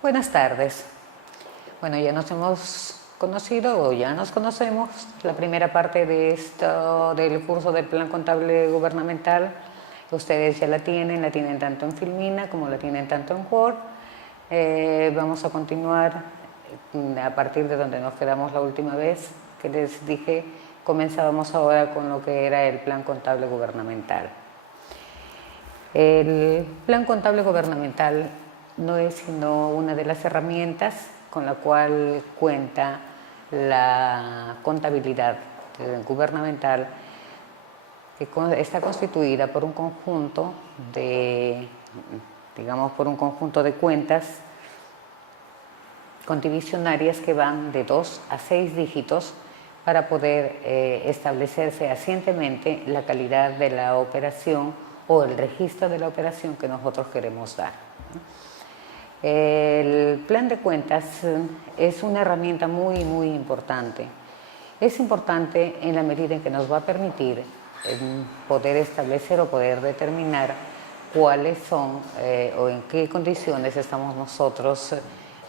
Buenas tardes. Bueno, ya nos hemos conocido o ya nos conocemos. La primera parte de esto, del curso del Plan Contable Gubernamental, ustedes ya la tienen tanto en Filmina como la tienen tanto en Word. Vamos a continuar a partir de donde nos quedamos la última vez que les dije. Comenzábamos ahora con lo que era el Plan Contable Gubernamental. El Plan Contable Gubernamental no es sino una de las herramientas con la cual cuenta la contabilidad gubernamental, que está constituida por un conjunto de, por un conjunto de cuentas condivisionarias que van de 2 a 6 dígitos para poder establecer fehacientemente la calidad de la operación o el registro de la operación que nosotros queremos dar. El plan de cuentas es una herramienta muy importante. Es importante en la medida en que nos va a permitir poder establecer o poder determinar cuáles son o en qué condiciones estamos nosotros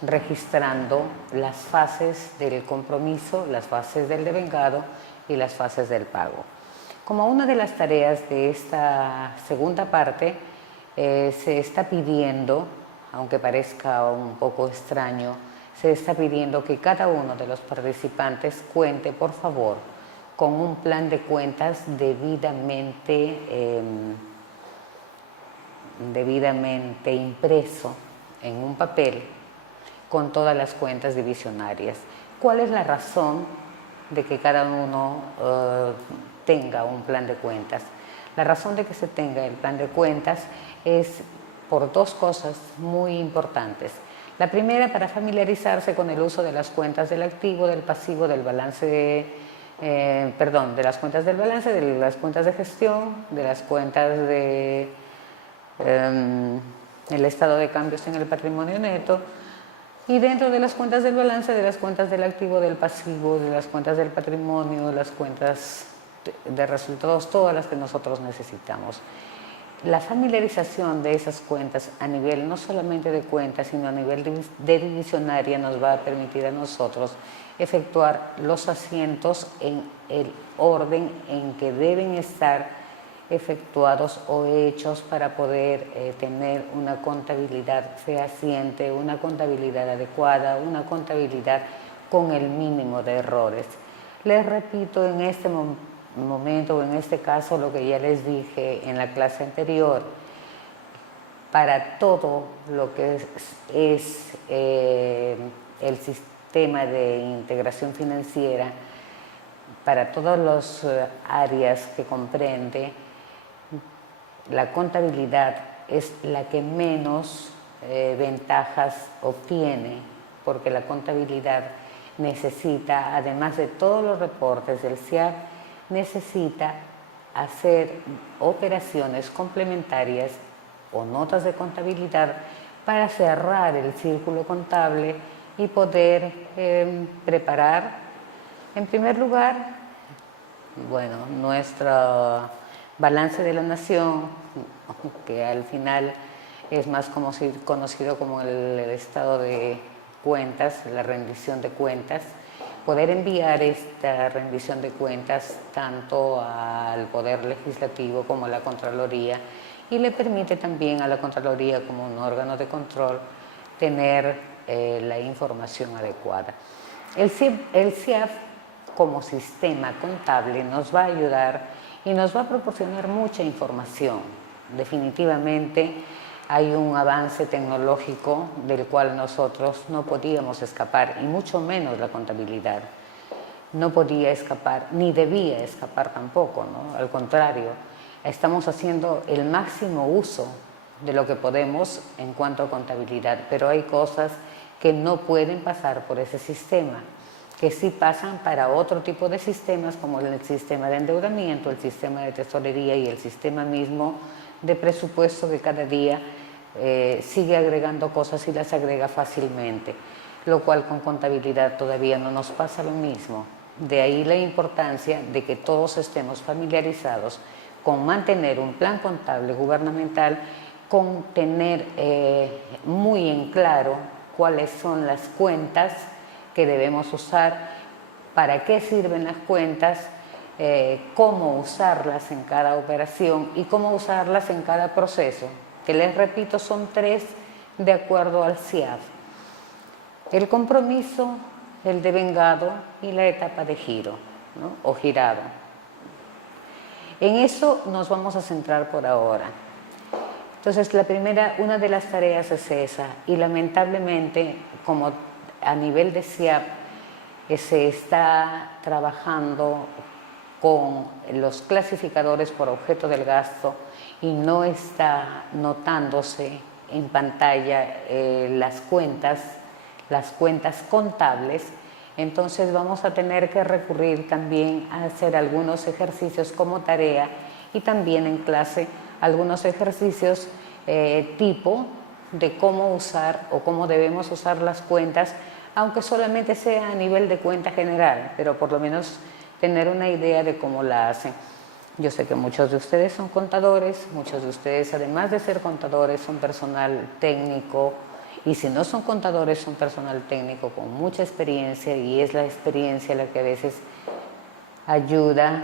registrando las fases del compromiso, las fases del devengado y las fases del pago. Como una de las tareas de esta segunda parte, se está pidiendo, aunque parezca un poco extraño, se está pidiendo que cada uno de los participantes cuente, por favor, con un plan de cuentas debidamente impreso en un papel con todas las cuentas divisionarias. ¿Cuál es la razón de que cada uno tenga un plan de cuentas? La razón de que se tenga el plan de cuentas es por dos cosas muy importantes. La primera, para familiarizarse con el uso de las cuentas del activo, del pasivo, del balance, de las cuentas del balance, de las cuentas de gestión, de las cuentas de el estado de cambios en el patrimonio neto, y dentro de las cuentas del balance, de las cuentas del activo, del pasivo, de las cuentas del patrimonio, de las cuentas de resultados, todas las que nosotros necesitamos. La familiarización de esas cuentas a nivel no solamente de cuentas, sino a nivel de divisionaria nos va a permitir a nosotros efectuar los asientos en el orden en que deben estar efectuados o hechos para poder tener una contabilidad fehaciente, una contabilidad adecuada, una contabilidad con el mínimo de errores. Les repito en este momento o en este caso lo que ya les dije en la clase anterior. Para todo lo que es el sistema de integración financiera, para todas las áreas que comprende, la contabilidad es la que menos ventajas obtiene, porque la contabilidad necesita, además de todos los reportes del CIAF, necesita hacer operaciones complementarias o notas de contabilidad para cerrar el círculo contable y poder preparar, en primer lugar, nuestro balance de la nación, que al final es más conocido como el estado de cuentas, la rendición de cuentas, poder enviar esta rendición de cuentas tanto al Poder Legislativo como a la Contraloría, y le permite también a la Contraloría, como un órgano de control, tener la información adecuada. El CIAF como sistema contable nos va a ayudar y nos va a proporcionar mucha información. Definitivamente hay un avance tecnológico del cual nosotros no podíamos escapar, y mucho menos la contabilidad. No podía escapar, ni debía escapar tampoco, ¿no? Al contrario, estamos haciendo el máximo uso de lo que podemos en cuanto a contabilidad, pero hay cosas que no pueden pasar por ese sistema, que sí pasan para otro tipo de sistemas, como el sistema de endeudamiento, el sistema de tesorería y el sistema mismo de presupuesto, que cada día sigue agregando cosas y las agrega fácilmente, lo cual con contabilidad todavía no nos pasa lo mismo. De ahí la importancia de que todos estemos familiarizados con mantener un plan contable gubernamental, con tener muy en claro cuáles son las cuentas que debemos usar, para qué sirven las cuentas, cómo usarlas en cada operación y cómo usarlas en cada proceso, que les repito son 3 de acuerdo al CIAF: el compromiso, el devengado y la etapa de giro, ¿no? O girado. En eso nos vamos a centrar por ahora. Entonces, una de las tareas es esa, y lamentablemente, como a nivel de CIAP se está trabajando con los clasificadores por objeto del gasto y no está notándose en pantalla las cuentas contables, entonces vamos a tener que recurrir también a hacer algunos ejercicios como tarea y también en clase algunos ejercicios tipo de cómo usar o cómo debemos usar las cuentas, aunque solamente sea a nivel de cuenta general, pero por lo menos tener una idea de cómo la hacen. Yo sé que muchos de ustedes son contadores, muchos de ustedes, además de ser contadores, son personal técnico, y si no son contadores, son personal técnico con mucha experiencia, y es la experiencia la que a veces ayuda,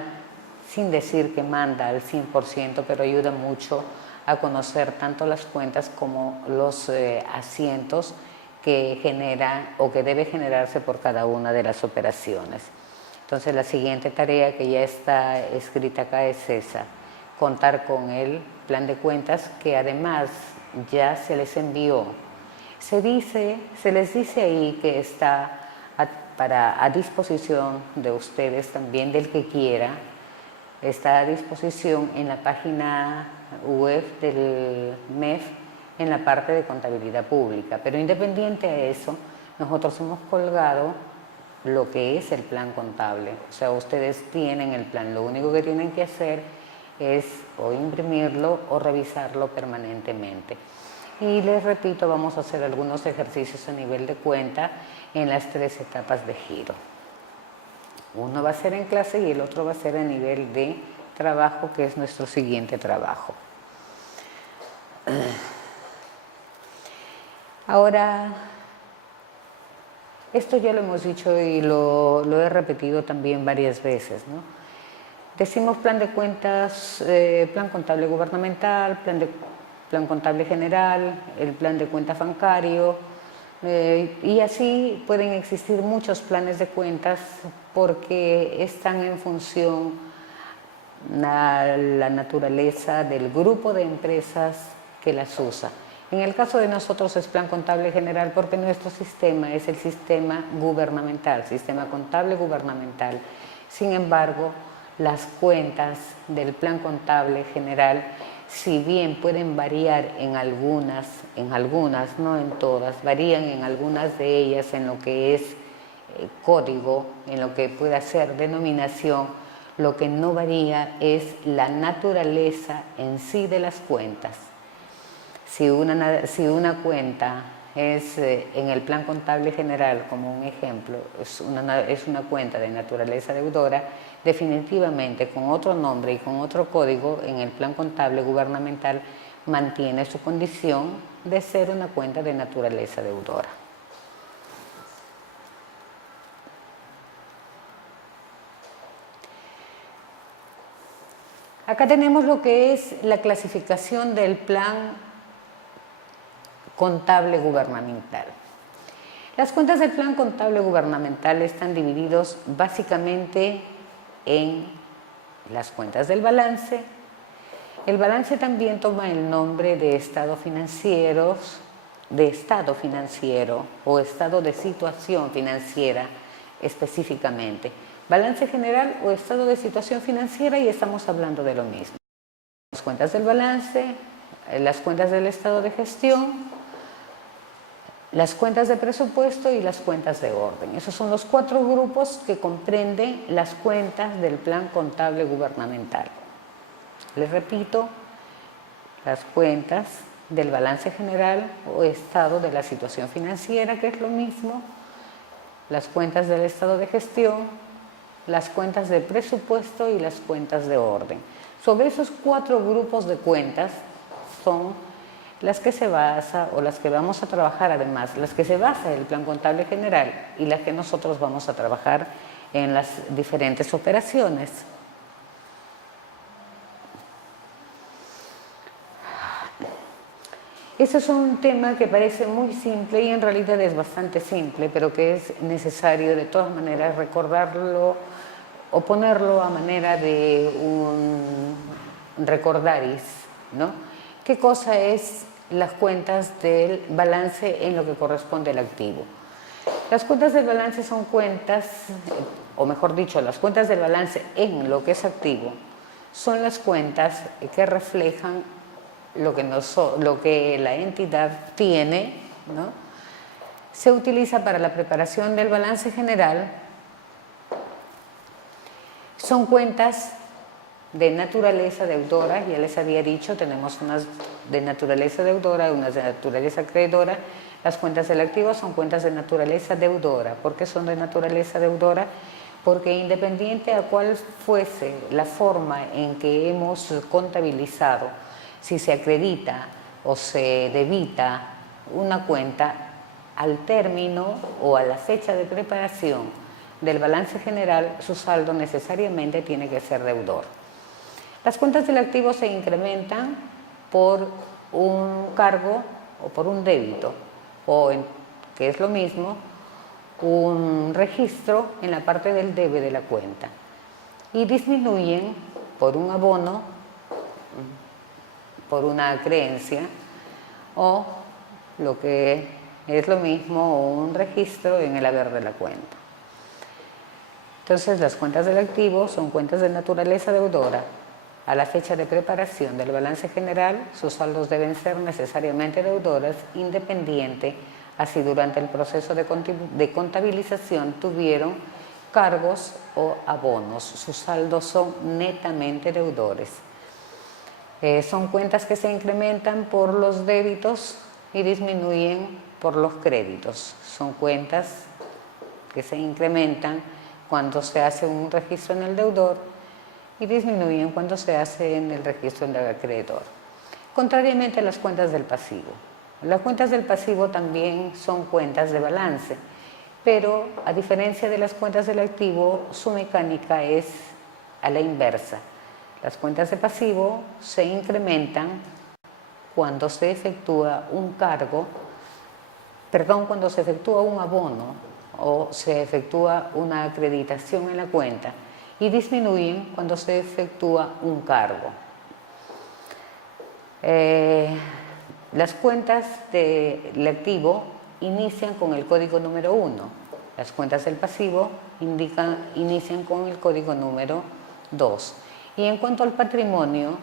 sin decir que manda al 100%, pero ayuda mucho a conocer tanto las cuentas como los asientos que genera o que debe generarse por cada una de las operaciones. Entonces, la siguiente tarea que ya está escrita acá es esa: contar con el plan de cuentas, que además ya se les envió. Se les dice ahí que está a disposición de ustedes también, del que quiera. Está a disposición en la página web del MEF, en la parte de contabilidad pública. Pero independiente a eso, nosotros hemos colgado lo que es el plan contable. O sea, ustedes tienen el plan, lo único que tienen que hacer es o imprimirlo o revisarlo permanentemente. Y les repito, vamos a hacer algunos ejercicios a nivel de cuenta en las 3 etapas de giro. Uno va a ser en clase y el otro va a ser a nivel de trabajo, que es nuestro siguiente trabajo. Ahora, esto ya lo hemos dicho y lo he repetido también varias veces, ¿no? Decimos plan de cuentas, plan contable gubernamental, plan contable general, el plan de cuentas bancario, y así pueden existir muchos planes de cuentas porque están en función a la naturaleza del grupo de empresas que las usa. En el caso de nosotros es plan contable general porque nuestro sistema es el sistema gubernamental, sistema contable gubernamental. Sin embargo, las cuentas del plan contable general, si bien pueden variar en algunas, no en todas, varían en algunas de ellas en lo que es código, en lo que puede ser denominación, lo que no varía es la naturaleza en sí de las cuentas. Si una cuenta es en el plan contable general, como un ejemplo, es una cuenta de naturaleza deudora, definitivamente con otro nombre y con otro código en el plan contable gubernamental mantiene su condición de ser una cuenta de naturaleza deudora. Acá tenemos lo que es la clasificación del plan contable gubernamental. Las cuentas del plan contable gubernamental están divididos básicamente en las cuentas del balance. El balance también toma el nombre de estado financiero o estado de situación financiera específicamente. Balance general o estado de situación financiera, y estamos hablando de lo mismo. Las cuentas del balance, las cuentas del estado de gestión, las cuentas de presupuesto y las cuentas de orden. Esos son los 4 grupos que comprenden las cuentas del plan contable gubernamental. Les repito, las cuentas del balance general o estado de la situación financiera, que es lo mismo, las cuentas del estado de gestión, las cuentas de presupuesto y las cuentas de orden. Sobre esos 4 grupos de cuentas son las que se basa o las que vamos a trabajar además, las que se basa el plan contable general y las que nosotros vamos a trabajar en las diferentes operaciones. Ese es un tema que parece muy simple y en realidad es bastante simple, pero que es necesario de todas maneras recordarlo o ponerlo a manera de un recordaris, ¿no? ¿Qué cosa es las cuentas del balance en lo que corresponde al activo? Las cuentas del balance son cuentas, o mejor dicho, las cuentas del balance en lo que es activo, son las cuentas que reflejan lo que la entidad tiene, ¿no? Se utiliza para la preparación del balance general. Son cuentas de naturaleza deudora, ya les había dicho, tenemos unas de naturaleza deudora y unas de naturaleza acreedora. Las cuentas del activo son cuentas de naturaleza deudora. ¿Por qué son de naturaleza deudora? Porque independiente a cuál fuese la forma en que hemos contabilizado, si se acredita o se debita una cuenta, al término o a la fecha de preparación del balance general, su saldo necesariamente tiene que ser deudor. Las cuentas del activo se incrementan por un cargo o por un débito, o, que es lo mismo, un registro en la parte del debe de la cuenta, y disminuyen por un abono, por una creencia, o lo que es lo mismo, un registro en el haber de la cuenta. Entonces, las cuentas del activo son cuentas de naturaleza deudora. A la fecha de preparación del balance general, sus saldos deben ser necesariamente deudores, independiente a si durante el proceso de contabilización tuvieron cargos o abonos. Sus saldos son netamente deudores. Son cuentas que se incrementan por los débitos y disminuyen por los créditos. Son cuentas que se incrementan cuando se hace un registro en el deudor y disminuyen cuando se hace en el registro del acreedor. Contrariamente a las cuentas del pasivo. Las cuentas del pasivo también son cuentas de balance, pero a diferencia de las cuentas del activo, su mecánica es a la inversa. Las cuentas de pasivo se incrementan cuando se efectúa un cargo, cuando se efectúa un abono o se efectúa una acreditación en la cuenta, y disminuyen cuando se efectúa un cargo. Las cuentas del activo inician con el código número 1. Las cuentas del pasivo inician con el código número 2. Y en cuanto al patrimonio,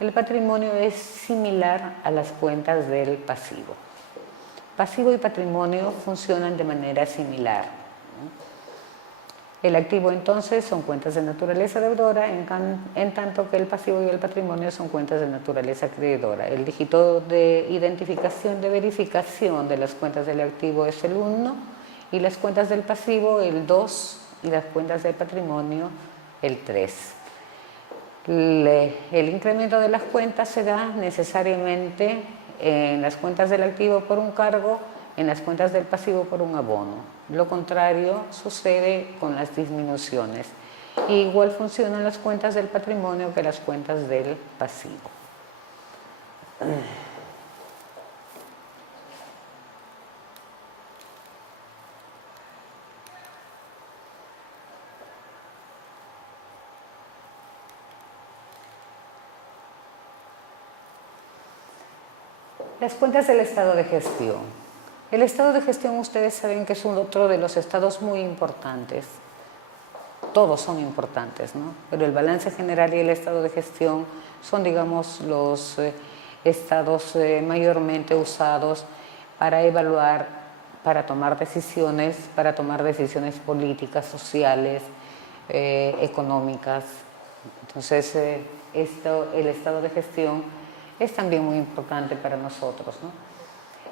el patrimonio es similar a las cuentas del pasivo. Pasivo y patrimonio funcionan de manera similar. El activo entonces son cuentas de naturaleza deudora, en tanto que el pasivo y el patrimonio son cuentas de naturaleza acreedora. El dígito de identificación de verificación de las cuentas del activo es el 1 y las cuentas del pasivo el 2 y las cuentas del patrimonio el 3. El incremento de las cuentas se da necesariamente en las cuentas del activo por un cargo, en las cuentas del pasivo por un abono. Lo contrario sucede con las disminuciones. Igual funcionan las cuentas del patrimonio que las cuentas del pasivo. Las cuentas del estado de gestión. El estado de gestión, ustedes saben que es otro de los estados muy importantes. Todos son importantes, ¿no? Pero el balance general y el estado de gestión son, digamos, los estados mayormente usados para evaluar, para tomar decisiones políticas, sociales, económicas. Entonces, el estado de gestión es también muy importante para nosotros, ¿no?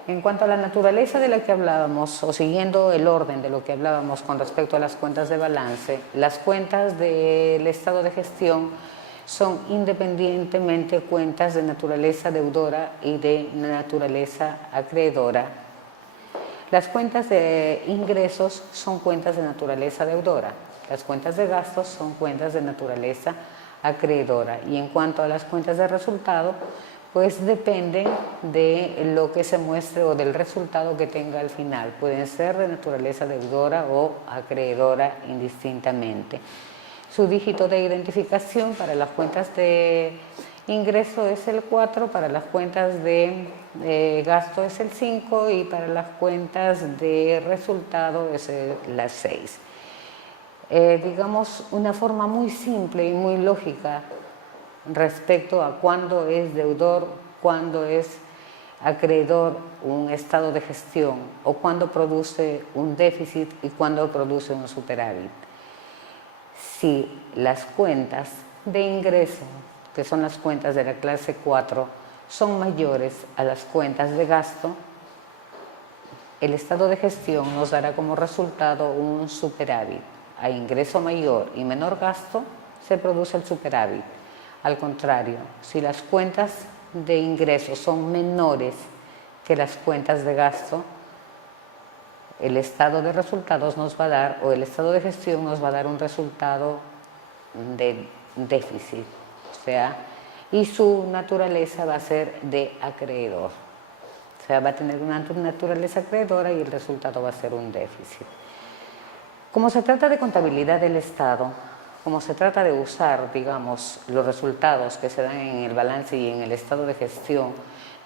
En cuanto a la naturaleza de la que hablábamos, o siguiendo el orden de lo que hablábamos con respecto a las cuentas de balance, las cuentas del estado de gestión son independientemente cuentas de naturaleza deudora y de naturaleza acreedora. Las cuentas de ingresos son cuentas de naturaleza deudora, las cuentas de gastos son cuentas de naturaleza acreedora, y en cuanto a las cuentas de resultado, pues dependen de lo que se muestre o del resultado que tenga al final. Pueden ser de naturaleza deudora o acreedora indistintamente. Su dígito de identificación para las cuentas de ingreso es el 4, para las cuentas de gasto es el 5 y para las cuentas de resultado es la 6. Digamos, una forma muy simple y muy lógica respecto a cuándo es deudor, cuándo es acreedor un estado de gestión o cuándo produce un déficit y cuándo produce un superávit. Si las cuentas de ingreso, que son las cuentas de la clase 4, son mayores a las cuentas de gasto, el estado de gestión nos dará como resultado un superávit. A ingreso mayor y menor gasto se produce el superávit. Al contrario, si las cuentas de ingresos son menores que las cuentas de gasto, el estado de resultados nos va a dar, o el estado de gestión nos va a dar un resultado de déficit, o sea, y su naturaleza va a ser de acreedor. O sea, va a tener una naturaleza acreedora y el resultado va a ser un déficit. Como se trata de contabilidad del Estado, como se trata de usar, digamos, los resultados que se dan en el balance y en el estado de gestión,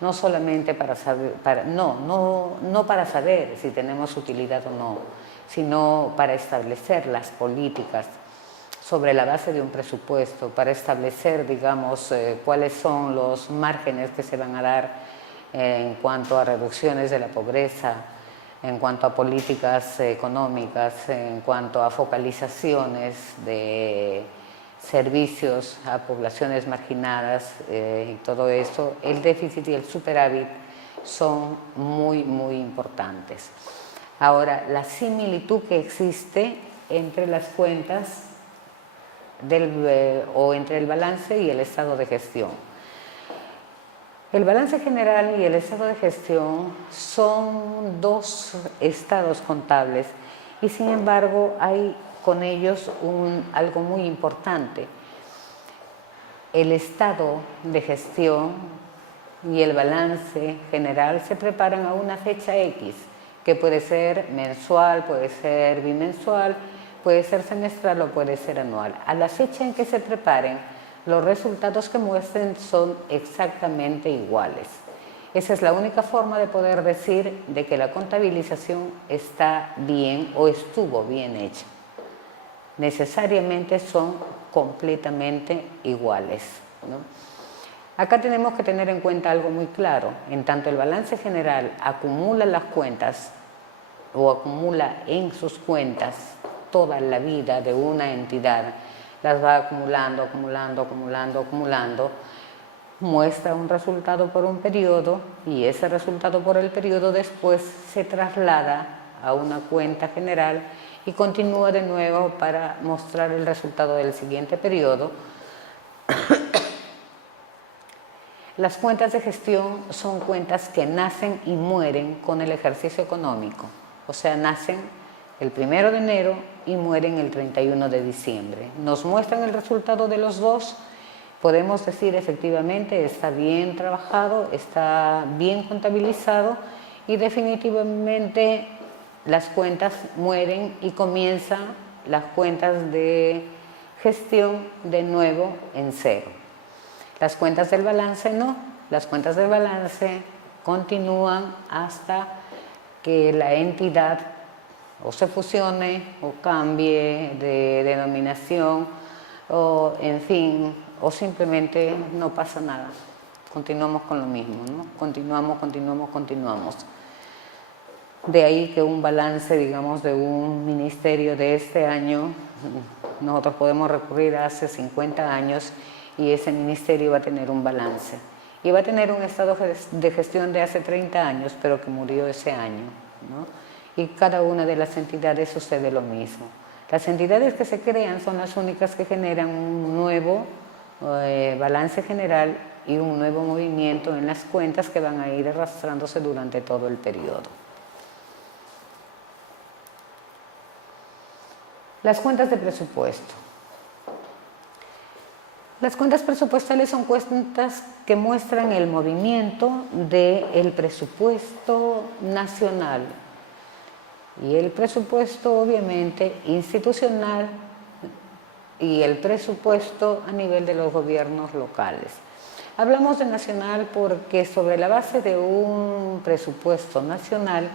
no solamente para saber, no para saber si tenemos utilidad o no, sino para establecer las políticas sobre la base de un presupuesto, para establecer, digamos, cuáles son los márgenes que se van a dar en cuanto a reducciones de la pobreza, en cuanto a políticas económicas, en cuanto a focalizaciones de servicios a poblaciones marginadas y todo eso, el déficit y el superávit son muy, muy importantes. Ahora, la similitud que existe entre las cuentas o entre el balance y el estado de gestión. El balance general y el estado de gestión son dos estados contables y sin embargo hay con ellos algo muy importante. El estado de gestión y el balance general se preparan a una fecha X, que puede ser mensual, puede ser bimensual, puede ser semestral o puede ser anual. A la fecha en que se preparen, los resultados que muestren son exactamente iguales. Esa es la única forma de poder decir de que la contabilización está bien o estuvo bien hecha. Necesariamente son completamente iguales, ¿no? Acá tenemos que tener en cuenta algo muy claro. En tanto el balance general acumula las cuentas o acumula en sus cuentas toda la vida de una entidad, las va acumulando, muestra un resultado por un periodo y ese resultado por el periodo después se traslada a una cuenta general y continúa de nuevo para mostrar el resultado del siguiente periodo. Las cuentas de gestión son cuentas que nacen y mueren con el ejercicio económico, o sea, nacen el 1 de enero y mueren el 31 de diciembre. Nos muestran el resultado de los dos, podemos decir efectivamente está bien trabajado, está bien contabilizado y definitivamente las cuentas mueren y comienzan las cuentas de gestión de nuevo en cero. Las cuentas del balance no, las cuentas del balance continúan hasta que la entidad o se fusione o cambie de denominación o en fin, o simplemente no pasa nada. Continuamos con lo mismo, ¿no? Continuamos. De ahí que un balance, digamos, de un ministerio de este año, nosotros podemos recurrir a hace 50 años y ese ministerio va a tener un balance. Y va a tener un estado de gestión de hace 30 años, pero que murió ese año, ¿no? Y cada una de las entidades sucede lo mismo. Las entidades que se crean son las únicas que generan un nuevo balance general y un nuevo movimiento en las cuentas que van a ir arrastrándose durante todo el periodo. Las cuentas de presupuesto. Las cuentas presupuestales son cuentas que muestran el movimiento del presupuesto nacional y el presupuesto obviamente institucional y el presupuesto a nivel de los gobiernos locales. Hablamos de nacional porque sobre la base de un presupuesto nacional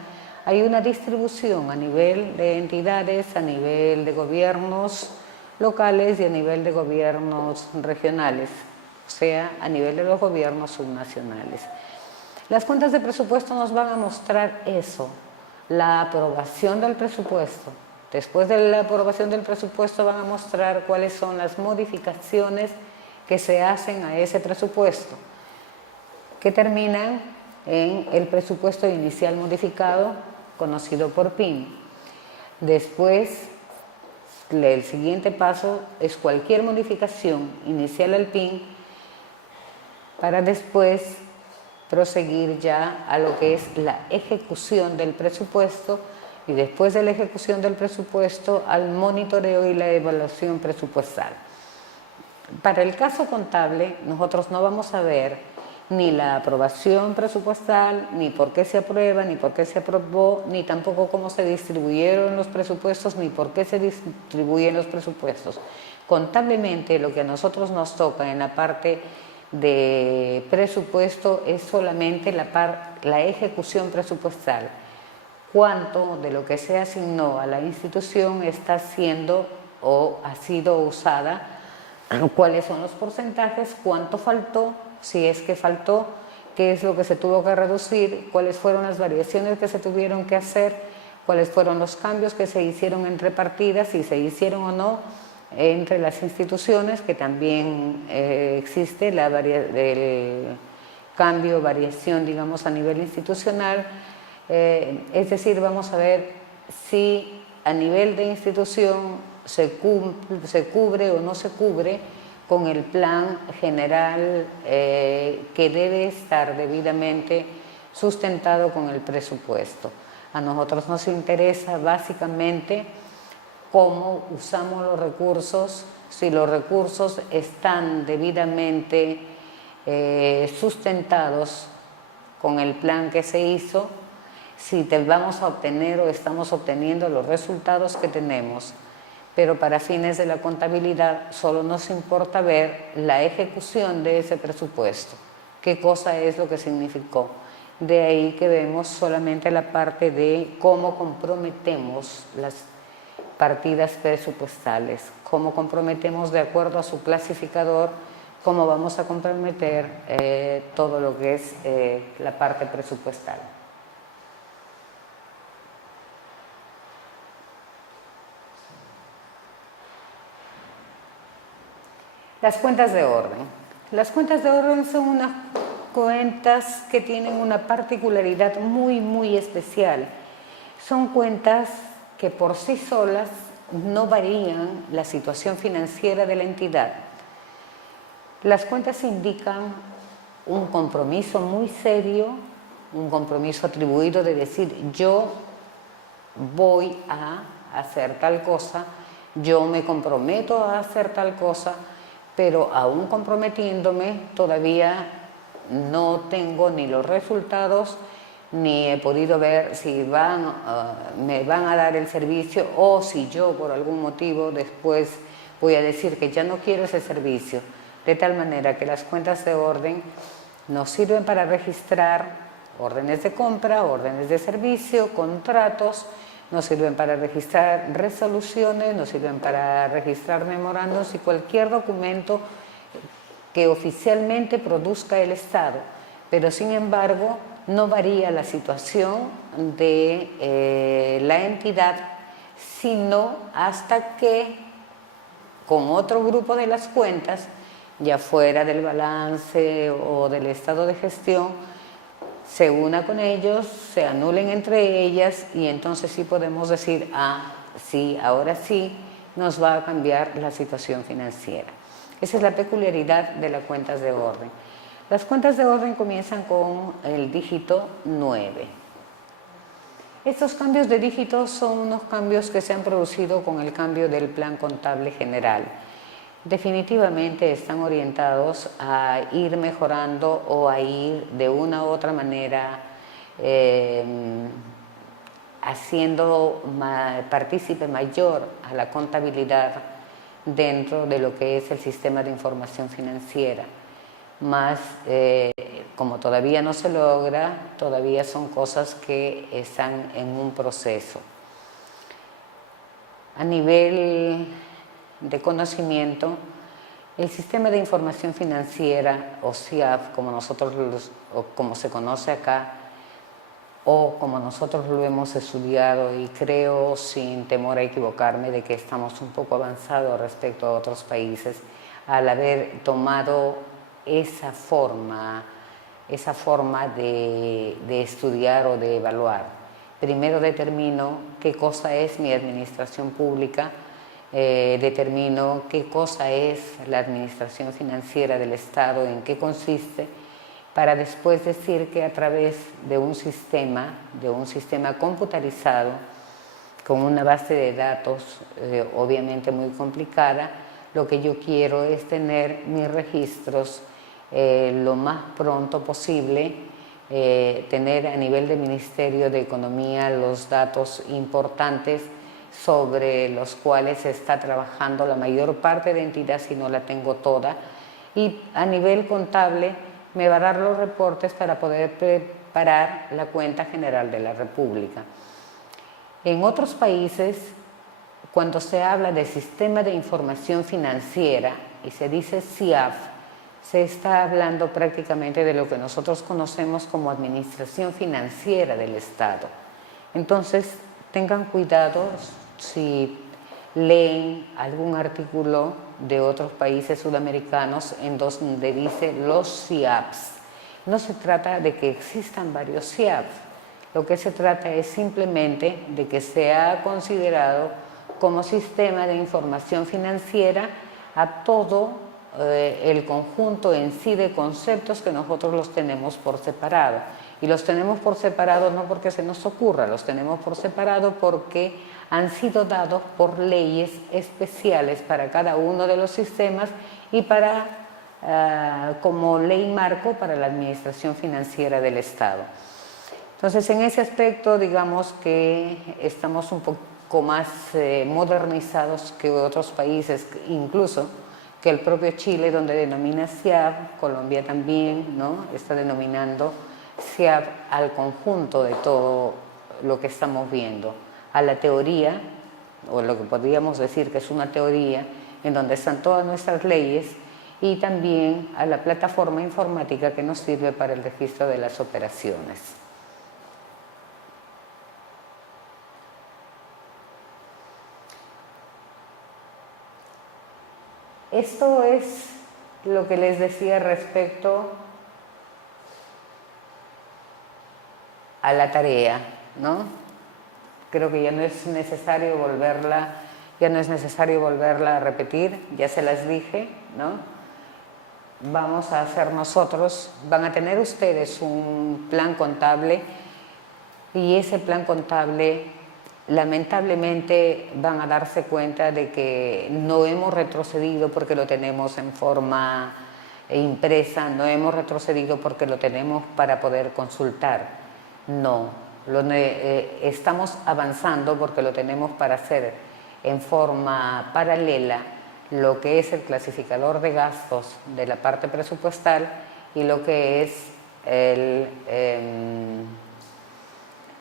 hay una distribución a nivel de entidades, a nivel de gobiernos locales y a nivel de gobiernos regionales, o sea, a nivel de los gobiernos subnacionales. Las cuentas de presupuesto nos van a mostrar eso, la aprobación del presupuesto. Después de la aprobación del presupuesto van a mostrar cuáles son las modificaciones que se hacen a ese presupuesto, que terminan en el presupuesto inicial modificado, conocido por PIN. Después, el siguiente paso es cualquier modificación inicial al PIN para después proseguir ya a lo que es la ejecución del presupuesto y después de la ejecución del presupuesto al monitoreo y la evaluación presupuestal. Para el caso contable, nosotros no vamos a ver ni la aprobación presupuestal, ni por qué se aprueba, ni por qué se aprobó, ni tampoco cómo se distribuyeron los presupuestos, ni por qué se distribuyen los presupuestos. Contablemente, lo que a nosotros nos toca en la parte de presupuesto es solamente la ejecución presupuestal. Cuánto de lo que se asignó a la institución está siendo o ha sido usada, cuáles son los porcentajes, cuánto faltó, si es que faltó, qué es lo que se tuvo que reducir, cuáles fueron las variaciones que se tuvieron que hacer, cuáles fueron los cambios que se hicieron entre partidas, si se hicieron o no entre las instituciones, que también existe el cambio, variación, digamos, a nivel institucional. Es decir, vamos a ver si a nivel de institución se cubre o no se cubre con el plan general que debe estar debidamente sustentado con el presupuesto. A nosotros nos interesa básicamente cómo usamos los recursos, si los recursos están debidamente sustentados con el plan que se hizo, si vamos a obtener o estamos obteniendo los resultados que tenemos. Pero para fines de la contabilidad solo nos importa ver la ejecución de ese presupuesto, qué cosa es lo que significó. De ahí que vemos solamente la parte de cómo comprometemos las partidas presupuestales, cómo comprometemos de acuerdo a su clasificador, cómo vamos a comprometer todo lo que es la parte presupuestal. Las cuentas de orden. Las cuentas de orden son unas cuentas que tienen una particularidad muy especial. Son cuentas que por sí solas no varían la situación financiera de la entidad. Las cuentas indican un compromiso muy serio, un compromiso atribuido de decir yo voy a hacer tal cosa, yo me comprometo a hacer tal cosa, pero aún comprometiéndome todavía no tengo ni los resultados ni he podido ver si me van a dar el servicio o si yo por algún motivo después voy a decir que ya no quiero ese servicio. De tal manera que las cuentas de orden nos sirven para registrar órdenes de compra, órdenes de servicio, contratos, nos sirven para registrar resoluciones, nos sirven para registrar memorandos y cualquier documento que oficialmente produzca el Estado. Pero sin embargo, no varía la situación de la entidad, sino hasta que con otro grupo de las cuentas, ya fuera del balance o del estado de gestión, se una con ellos, se anulen entre ellas y entonces sí podemos decir, ah, sí, ahora sí nos va a cambiar la situación financiera. Esa es la peculiaridad de las cuentas de orden. Las cuentas de orden comienzan con el dígito 9. Estos cambios de dígitos son unos cambios que se han producido con el cambio del plan contable general. Definitivamente están orientados a ir mejorando o a ir de una u otra manera haciendo partícipe mayor a la contabilidad dentro de lo que es el sistema de información financiera. Más, como todavía no se logra, todavía son cosas que están en un proceso. A nivel de conocimiento, el sistema de información financiera, o SIAF, o como se conoce acá, o como nosotros lo hemos estudiado, y creo sin temor a equivocarme de que estamos un poco avanzados respecto a otros países al haber tomado esa forma de estudiar o de evaluar. Primero determino qué cosa es mi administración pública, determino qué cosa es la administración financiera del Estado, en qué consiste, para después decir que a través de un sistema computarizado, con una base de datos obviamente muy complicada, lo que yo quiero es tener mis registros lo más pronto posible, tener a nivel del Ministerio de Economía los datos importantes sobre los cuales se está trabajando la mayor parte de entidad, si no la tengo toda, y a nivel contable me va a dar los reportes para poder preparar la cuenta general de la República. En otros países, cuando se habla de sistema de información financiera y se dice SIAF, se está hablando prácticamente de lo que nosotros conocemos como administración financiera del Estado. Entonces, tengan cuidado si leen algún artículo de otros países sudamericanos en donde dice los SIAPs. No se trata de que existan varios SIAPs, lo que se trata es simplemente de que sea considerado como sistema de información financiera a todo el conjunto en sí de conceptos que nosotros los tenemos por separado. Y los tenemos por separado no porque se nos ocurra, los tenemos por separado porque han sido dados por leyes especiales para cada uno de los sistemas y como ley marco para la administración financiera del Estado. Entonces, en ese aspecto, digamos que estamos un poco más modernizados que otros países, incluso que el propio Chile, donde denomina SIAP, Colombia también, ¿no?, está denominando SIAP al conjunto de todo lo que estamos viendo, a la teoría, o lo que podríamos decir que es una teoría, en donde están todas nuestras leyes, y también a la plataforma informática que nos sirve para el registro de las operaciones. Esto es lo que les decía respecto a la tarea, ¿no? Creo que ya no es necesario volverla a repetir, ya se las dije, ¿no? Vamos a hacer nosotros, van a tener ustedes un plan contable y ese plan contable lamentablemente van a darse cuenta de que no hemos retrocedido porque lo tenemos en forma impresa, no hemos retrocedido porque lo tenemos para poder consultar, no, estamos avanzando porque lo tenemos para hacer en forma paralela lo que es el clasificador de gastos de la parte presupuestal y lo que es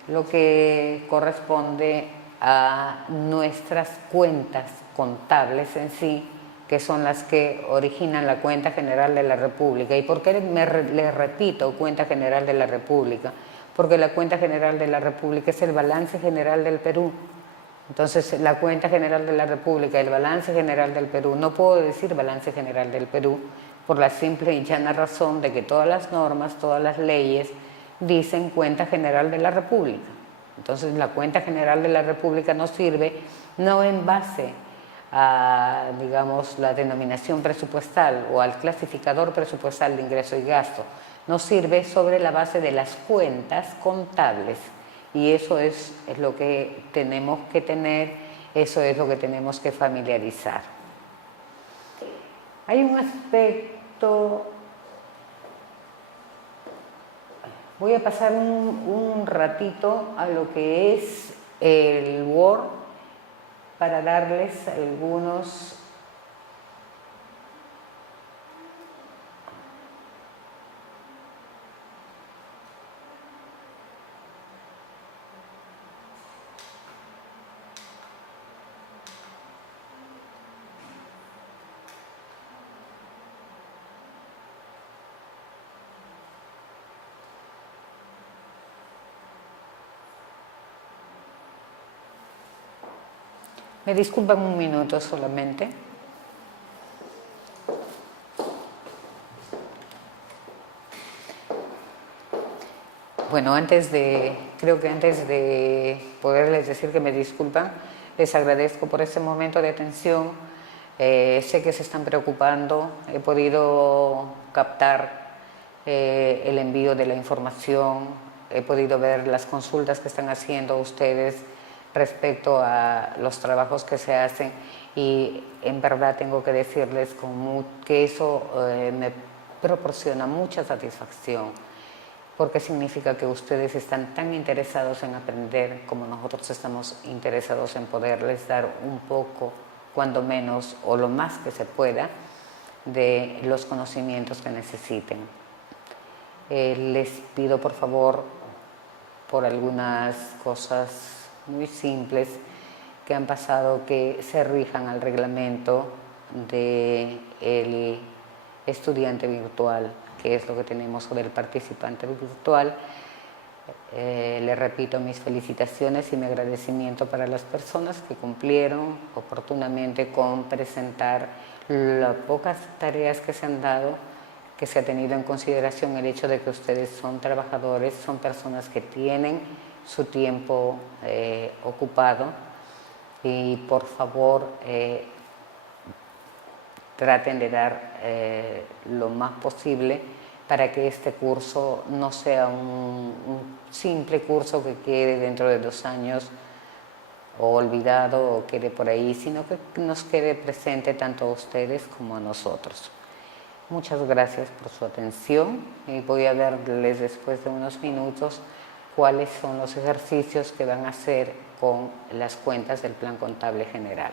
lo que corresponde a nuestras cuentas contables en sí, que son las que originan la cuenta general de la República. ¿Y por qué le repito cuenta general de la República? Porque la cuenta general de la República es el balance general del Perú. Entonces, la cuenta general de la República, el balance general del Perú, no puedo decir balance general del Perú por la simple y llana razón de que todas las normas, todas las leyes dicen cuenta general de la República. Entonces, la cuenta general de la República nos sirve no en base a, digamos, la denominación presupuestal o al clasificador presupuestal de ingreso y gasto. Nos sirve sobre la base de las cuentas contables y eso es lo que tenemos que tener, eso es lo que tenemos que familiarizar. Hay un aspecto, voy a pasar un ratito a lo que es el Word para darles algunos Me disculpan un minuto solamente. Bueno, creo que antes de poderles decir que me disculpan, les agradezco por este momento de atención. Sé que se están preocupando, he podido captar el envío de la información, he podido ver las consultas que están haciendo ustedes respecto a los trabajos que se hacen y en verdad tengo que decirles que eso me proporciona mucha satisfacción porque significa que ustedes están tan interesados en aprender como nosotros estamos interesados en poderles dar un poco, cuando menos o lo más que se pueda, de los conocimientos que necesiten. Les pido por favor por algunas cosas muy simples que han pasado que se rijan al reglamento del estudiante virtual, que es lo que tenemos sobre el participante virtual. Le repito mis felicitaciones y mi agradecimiento para las personas que cumplieron oportunamente con presentar las pocas tareas que se han dado, que se ha tenido en consideración el hecho de que ustedes son trabajadores, son personas que tienen su tiempo ocupado y por favor traten de dar lo más posible para que este curso no sea un simple curso que quede dentro de 2 años o olvidado o quede por ahí, sino que nos quede presente tanto a ustedes como a nosotros. Muchas gracias por su atención y voy a verles después de unos minutos cuáles son los ejercicios que van a hacer con las cuentas del Plan Contable General.